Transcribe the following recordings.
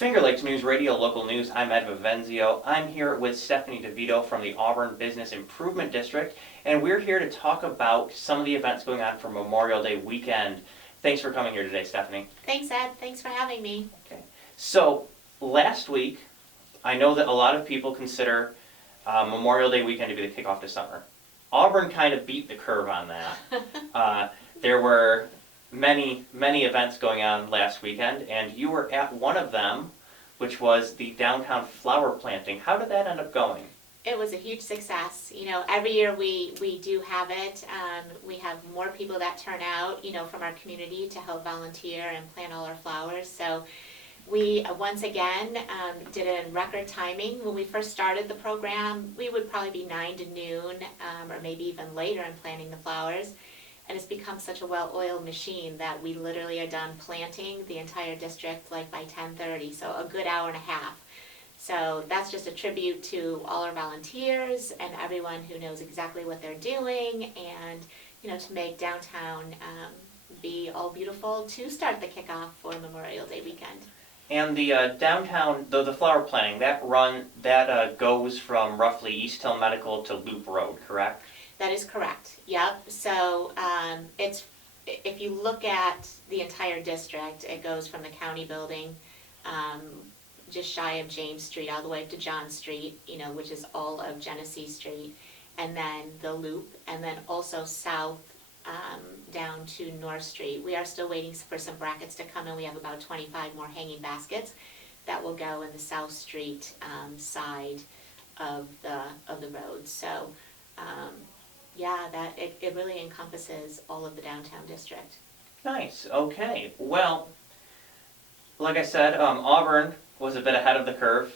Finger Lakes News Radio, local news. I'm Ed Vivenzio. I'm here with Stephanie DeVito from the Auburn Business Improvement District, and we're here to talk about some of the events going on for Memorial Day weekend. Thanks for coming here today, Stephanie. Thanks, Ed. Thanks for having me. Okay. So, last week, I know that a lot of people consider Memorial Day weekend to be the kickoff to summer. Auburn kind of beat the curve on that. There were many events going on last weekend, and you were at one of them, which was the downtown flower planting. How did that end up going? It was a huge success. You know, every year we do have it. We have more people that turn out, you know, from our community to help volunteer and plant all our flowers. So we, once again, did it in record timing. When we first started the program, we would probably be 9 to noon, or maybe even later in planting the flowers. And it's become such a well-oiled machine that we literally are done planting the entire district like by 10:30, so a good hour and a half. So that's just a tribute to all our volunteers and everyone who knows exactly what they're doing, and you know, to make downtown be all beautiful to start the kickoff for Memorial Day weekend. And the downtown, the flower planting, that goes from roughly East Hill Medical to Loop Road, correct? That is correct. Yep. So it's, if you look at the entire district, it goes from the county building, just shy of James Street, all the way up to John Street, you know, which is all of Genesee Street, and then the loop, and then also south down to North Street. We are still waiting for some brackets to come in. We have about 25 more hanging baskets that will go in the South Street side of the road. So. Yeah, it really encompasses all of the downtown district. Nice. Okay. Well, like I said, Auburn was a bit ahead of the curve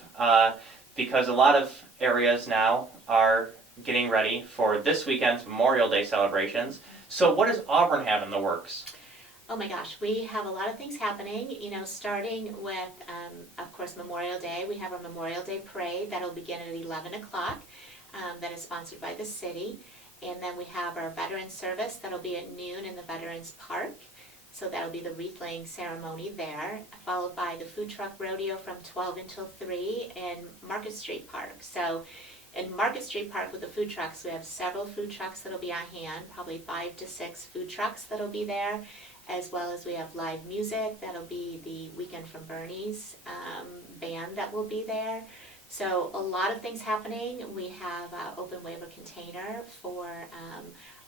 because a lot of areas now are getting ready for this weekend's Memorial Day celebrations. So what does Auburn have in the works? Oh my gosh, we have a lot of things happening, you know, starting with, of course, Memorial Day. We have our Memorial Day parade that'll begin at 11 o'clock. That is sponsored by the city. And then we have our Veterans Service that'll be at noon in the Veterans Park. So that'll be the wreath laying ceremony there, followed by the food truck rodeo from 12 until 3 in Market Street Park. So in Market Street Park with the food trucks, we have several food trucks that'll be on hand, probably 5 to 6 food trucks that'll be there, as well as we have live music. That'll be the Weekend from Bernie's band that will be there. So a lot of things happening. We have an open waiver container for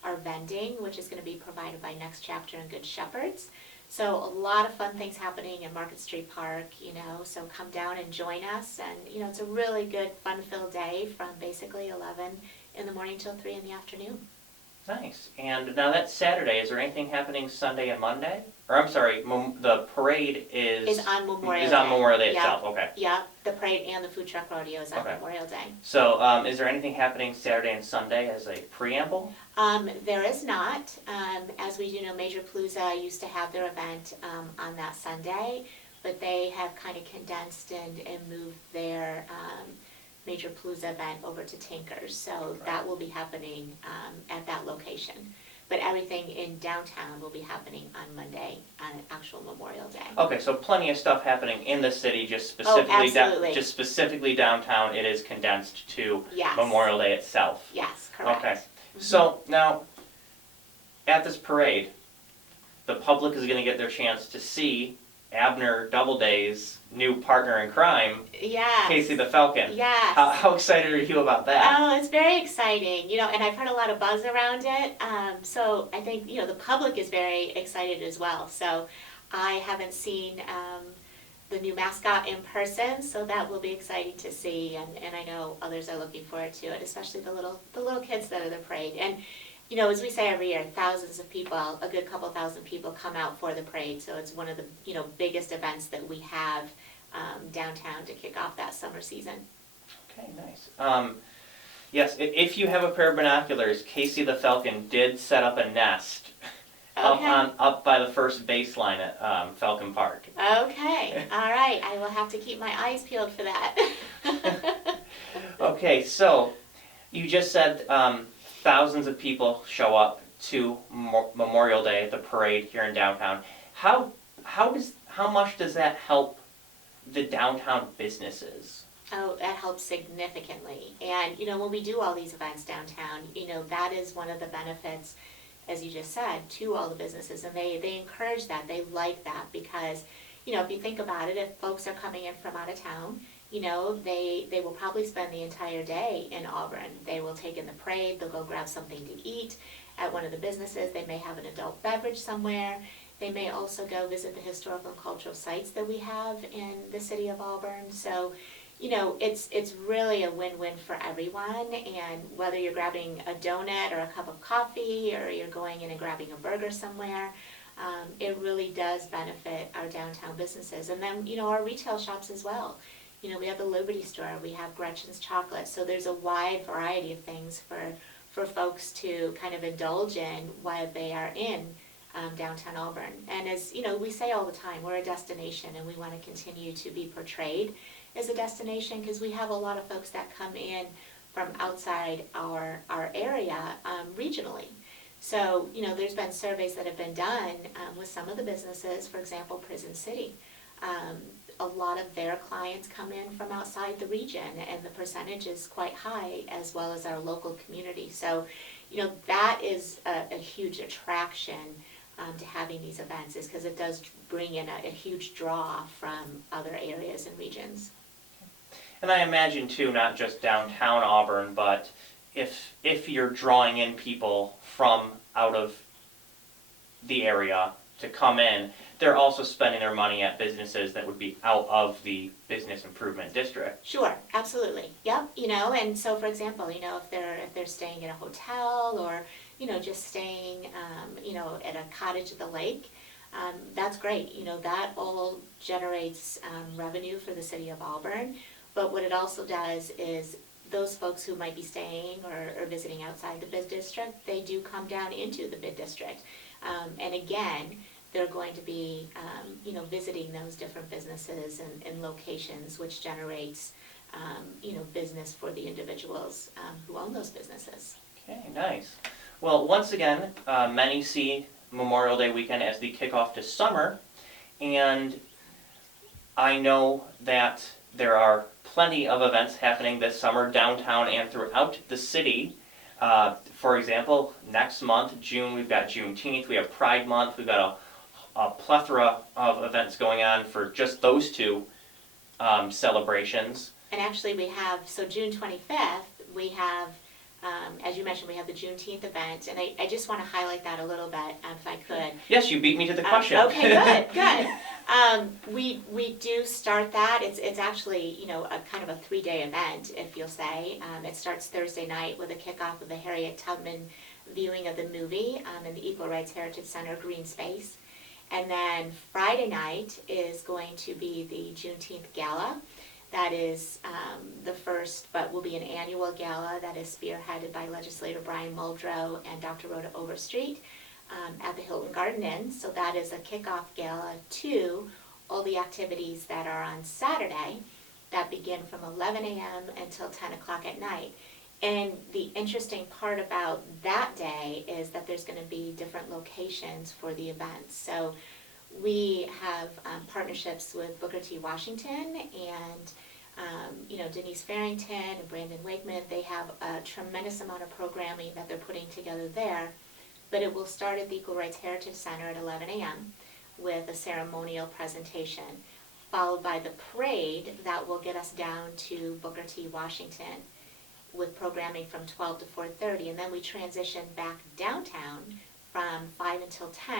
our vending, which is going to be provided by Next Chapter and Good Shepherds. So a lot of fun things happening in Market Street Park, you know, so come down and join us. And, you know, it's a really good, fun-filled day from basically 11 in the morning till 3 in the afternoon. Nice. And now that's Saturday. Is there anything happening Sunday and Monday? Or I'm sorry, the parade is on Memorial Day. Is on Memorial Day Yep. itself. Okay. Yeah, the parade and the food truck rodeo is on Okay. Memorial Day. So is there anything happening Saturday and Sunday as a preamble? There is not. As we do know, Major Palooza used to have their event on that Sunday, but they have kind of condensed and moved their Major Palooza event over to Tinker's. So that will be happening at that location. But everything in downtown will be happening on Monday, on actual Memorial Day. Okay, so plenty of stuff happening in the city, just specifically downtown. It is condensed to Yes. Memorial Day itself. Yes, correct. Okay. So now, at this parade, the public is going to get their chance to see Abner Doubleday's new partner in crime, Yes. Casey the Falcon. Yes. How excited are you about that? Oh, it's very exciting, you know, and I've heard a lot of buzz around it. So I think, you know, the public is very excited as well. So I haven't seen the new mascot in person, so that will be exciting to see, and I know others are looking forward to it, especially the little kids that are the parade. And you know, as we say every year, thousands of people, a good couple thousand people come out for the parade. So it's one of the, you know, biggest events that we have downtown to kick off that summer season. Okay, nice. Yes, if you have a pair of binoculars, Casey the Falcon did set up a nest up by the first baseline at Falcon Park. Okay, all right. I will have to keep my eyes peeled for that. Okay, so you just said thousands of people show up to Memorial Day, the parade here in downtown. How much does that help the downtown businesses? Oh, that helps significantly. And, when we do all these events downtown, that is one of the benefits, as you just said, to all the businesses. And they encourage that. They like that because, if you think about it, if folks are coming in from out of town, they will probably spend the entire day in Auburn. They will take in the parade, they'll go grab something to eat at one of the businesses. They may have an adult beverage somewhere. They may also go visit the historical and cultural sites that we have in the city of Auburn. So, it's really a win-win for everyone, and whether you're grabbing a donut or a cup of coffee, or you're going in and grabbing a burger somewhere, it really does benefit our downtown businesses. And then, our retail shops as well. We have the Liberty Store, we have Gretchen's Chocolate, so there's a wide variety of things for folks to kind of indulge in while they are in downtown Auburn. And as we say all the time, we're a destination, and we want to continue to be portrayed as a destination because we have a lot of folks that come in from outside our area regionally. So, there's been surveys that have been done with some of the businesses, for example, Prison City. A lot of their clients come in from outside the region, and the percentage is quite high, as well as our local community. So, that is a huge attraction to having these events, is because it does bring in a huge draw from other areas and regions. And I imagine too, not just downtown Auburn, but if you're drawing in people from out of the area to come in, they're also spending their money at businesses that would be out of the business improvement district. Sure, absolutely. Yep, and so for example, if they're staying in a hotel, or just staying at a cottage at the lake, that's great. That all generates revenue for the city of Auburn. But what it also does is those folks who might be staying or visiting outside the BID district, they do come down into the BID district. And again, they're going to be, visiting those different businesses and locations, which generates, business for the individuals who own those businesses. Okay, nice. Well, once again, many see Memorial Day weekend as the kickoff to summer, and I know that there are plenty of events happening this summer downtown and throughout the city. For example, next month, June, we've got Juneteenth, we have Pride Month, we've got a plethora of events going on for just those two celebrations. And actually we have, so June 25th, we have, as you mentioned, we have the Juneteenth event, and I just want to highlight that a little bit, if I could. Yes, you beat me to the question. Okay, good. We do start that. It's actually, a kind of a 3-day event, if you'll say. It starts Thursday night with a kickoff of the Harriet Tubman viewing of the movie in the Equal Rights Heritage Center Green Space. And then Friday night is going to be the Juneteenth Gala. That is the first, but will be an annual gala that is spearheaded by legislator Brian Muldrow and Dr. Rhoda Overstreet at the Hilton Garden Inn. So that is a kickoff gala to all the activities that are on Saturday that begin from 11 a.m. until 10 o'clock at night. And the interesting part about that day is that there's going to be different locations for the events. So we have partnerships with Booker T. Washington and Denise Farrington and Brandon Wakeman. They have a tremendous amount of programming that they're putting together there. But it will start at the Equal Rights Heritage Center at 11 a.m. with a ceremonial presentation, followed by the parade that will get us down to Booker T. Washington with programming from 12 to 4:30, and then we transition back downtown from 5 until 10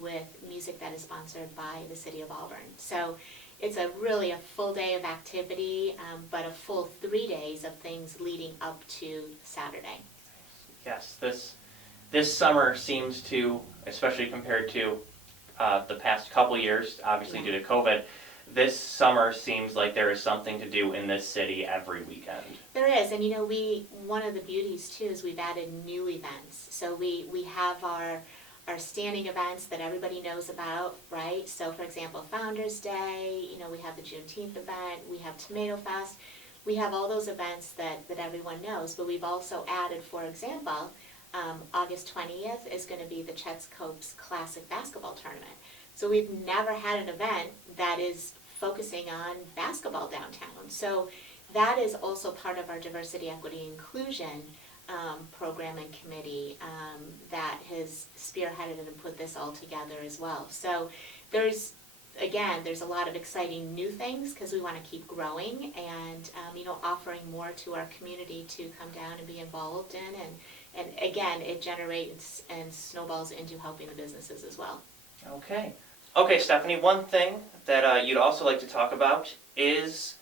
with music that is sponsored by the City of Auburn. So it's really a full day of activity, but a full 3 days of things leading up to Saturday. Yes, this summer seems to, especially compared to the past couple years, obviously due to COVID, this summer seems like there is something to do in this city every weekend. There is, and one of the beauties too is we've added new events. So we have our standing events that everybody knows about, right? So for example, Founders Day, we have the Juneteenth event, we have Tomato Fest, we have all those events that everyone knows, but we've also added, for example, August 20th is going to be the Chet's Copes Classic Basketball Tournament. So we've never had an event that is focusing on basketball downtown. So that is also part of our diversity, equity, inclusion program and committee that has spearheaded and put this all together as well. So there's a lot of exciting new things because we want to keep growing and, offering more to our community to come down and be involved in. And again, it generates and snowballs into helping the businesses as well. Okay. Okay, Stephanie, one thing that you'd also like to talk about is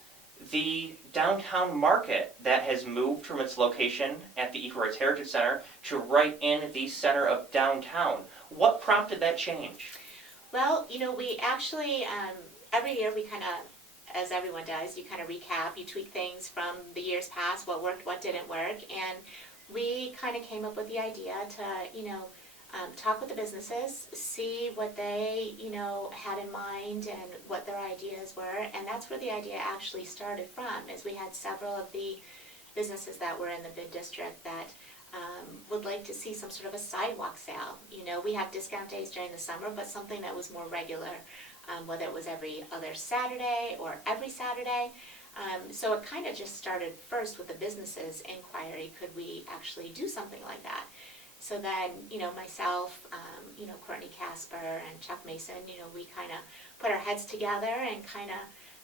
the downtown market that has moved from its location at the Equal Rights Heritage Center to right in the center of downtown. What prompted that change? Well, we actually, every year we kind of, as everyone does, you kind of recap, you tweak things from the years past, what worked, what didn't work, and we kind of came up with the idea to, talk with the businesses, see what they, had in mind and what their ideas were, and that's where the idea actually started from, is we had several of the businesses that were in the bid district that would like to see some sort of a sidewalk sale. We have discount days during the summer, but something that was more regular, whether it was every other Saturday or every Saturday. So it kind of just started first with the businesses inquiry, could we actually do something like that? So then, myself, Courtney Casper and Chuck Mason, we kind of put our heads together and kind of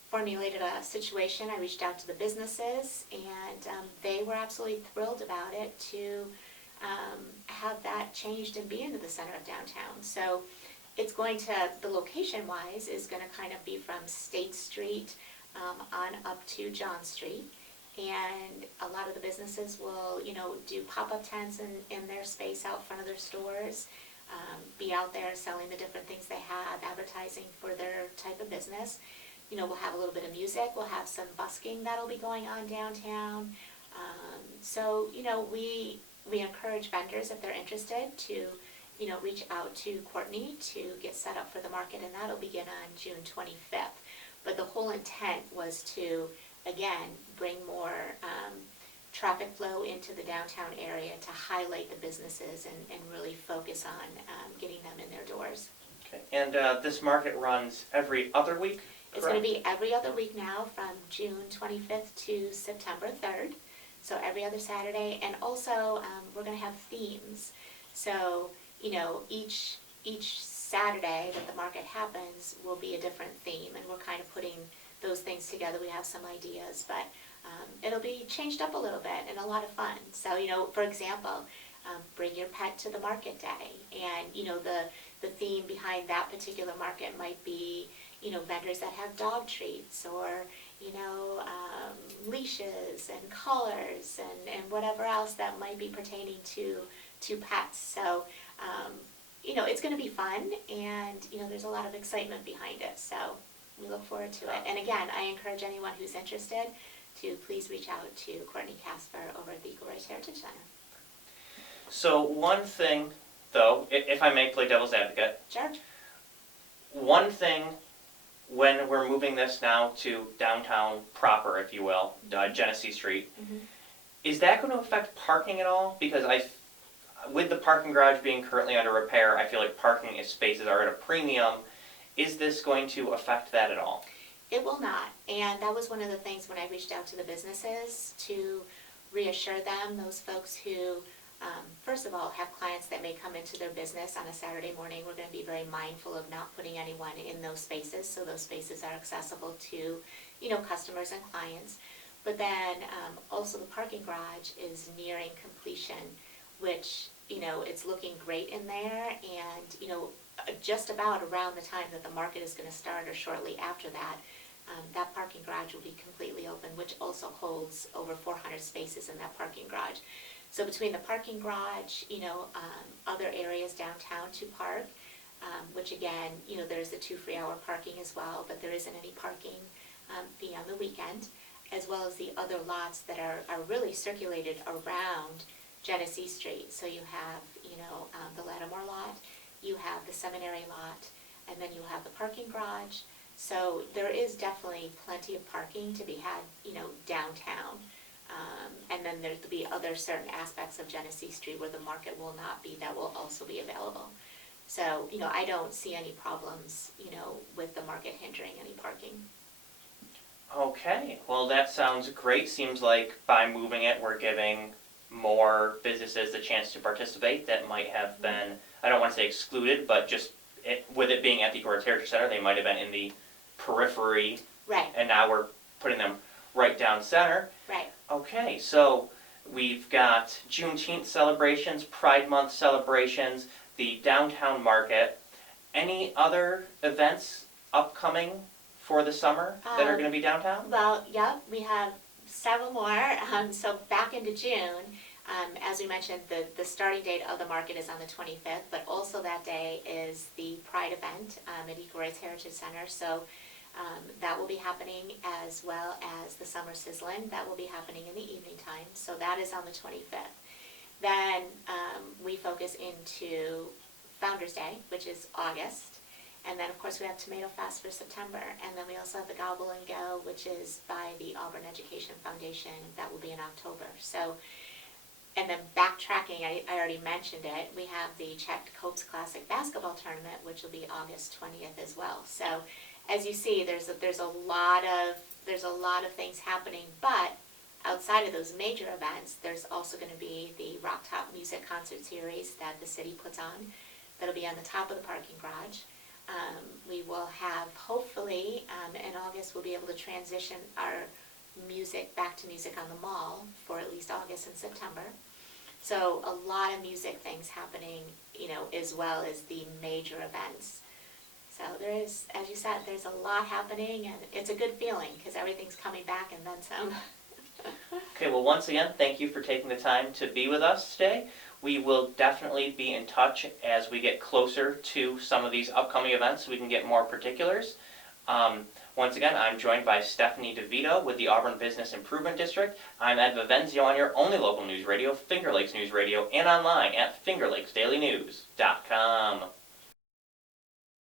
formulated a situation. I reached out to the businesses and they were absolutely thrilled about it to have that changed and be into the center of downtown. So it's going to, the location wise, is going to kind of be from State Street on up to John Street. And a lot of the businesses will, do pop-up tents in their space out front of their stores, be out there selling the different things they have, advertising for their type of business. We'll have a little bit of music, we'll have some busking that'll be going on downtown. So, we encourage vendors, if they're interested, to, reach out to Courtney to get set up for the market, and that'll begin on June 25th. But the whole intent was to, again, bring more traffic flow into the downtown area to highlight the businesses and really focus on getting them in their doors. Okay. And this market runs every other week? It's going to be every other week now from June 25th to September 3rd. So every other Saturday. And also we're going to have themes. So, each Saturday that the market happens will be a different theme. And we're kind of putting those things together. We have some ideas, but it'll be changed up a little bit and a lot of fun. So, for example, bring your pet to the market day. And, the theme behind that particular market might be, vendors that have dog treats or, leashes and collars and whatever else that might be pertaining to pets. So, it's going to be fun and, there's a lot of excitement behind it. So we look forward to it. And again, I encourage anyone who's interested to please reach out to Courtney Casper over at the Equal Rights Heritage Center. So one thing, though, if I may play devil's advocate. Sure. One thing, when we're moving this now to downtown proper, if you will, Genesee Street, is that going to affect parking at all? Because with the parking garage being currently under repair, I feel like parking spaces are at a premium. Is this going to affect that at all? It will not. And that was one of the things when I reached out to the businesses to reassure them, those folks who, first of all, have clients that may come into their business on a Saturday morning. We're going to be very mindful of not putting anyone in those spaces, so those spaces are accessible to, customers and clients. But then also the parking garage is nearing completion, which, it's looking great in there, and, just about around the time that the market is going to start or shortly after that, that parking garage will be completely open, which also holds over 400 spaces in that parking garage. So between the parking garage, other areas downtown to park, which again, there's the 2 free hour parking as well, but there isn't any parking fee on the weekend, as well as the other lots that are really circulated around Genesee Street. So you have, the Lattimore lot, you have the seminary lot, and then you'll have the parking garage. So there is definitely plenty of parking to be had, downtown. And then there'll be other certain aspects of Genesee Street where the market will not be, that will also be available. So, I don't see any problems, with the market hindering any parking. Okay, well, that sounds great. Seems like by moving it, we're giving more businesses the chance to participate that might have been, I don't want to say excluded, but just with it being at the Ecorse Heritage Center, they might have been in the periphery, Right, and now we're putting them right down center. right. Okay, so we've got Juneteenth celebrations, Pride Month celebrations, the downtown market. Any other events upcoming for the summer that are going to be downtown? Well, yep, we have several more. So back into June, as we mentioned, the starting date of the market is on the 25th, but also that day is the Pride event at Ecorse Heritage Center. So that will be happening, as well as the Summer Sizzlin'. That will be happening in the evening time. So that is on the 25th. Then we focus into Founders Day, which is August. And then, of course, we have Tomato Fest for September. And then we also have the Gobble and Go, which is by the Auburn Education Foundation. That will be in October. So, and then backtracking, I already mentioned it. We have the Checked Copes Classic Basketball Tournament, which will be August 20th as well. So, as you see, there's a lot of things happening. But outside of those major events, there's also going to be the Rock Top Music Concert Series that the city puts on. That'll be on the top of the parking garage. We will have, hopefully, in August, we'll be able to transition our music back to Music on the Mall for at least August and September. So a lot of music things happening, as well as the major events. So there is, as you said, there's a lot happening, and it's a good feeling because everything's coming back and then some. Okay, well, once again, thank you for taking the time to be with us today. We will definitely be in touch as we get closer to some of these upcoming events so we can get more particulars. Once again, I'm joined by Stephanie DeVito with the Auburn Business Improvement District. I'm Ed Vivenzio on your only local news radio, Finger Lakes News Radio, and online at fingerlakesdailynews.com.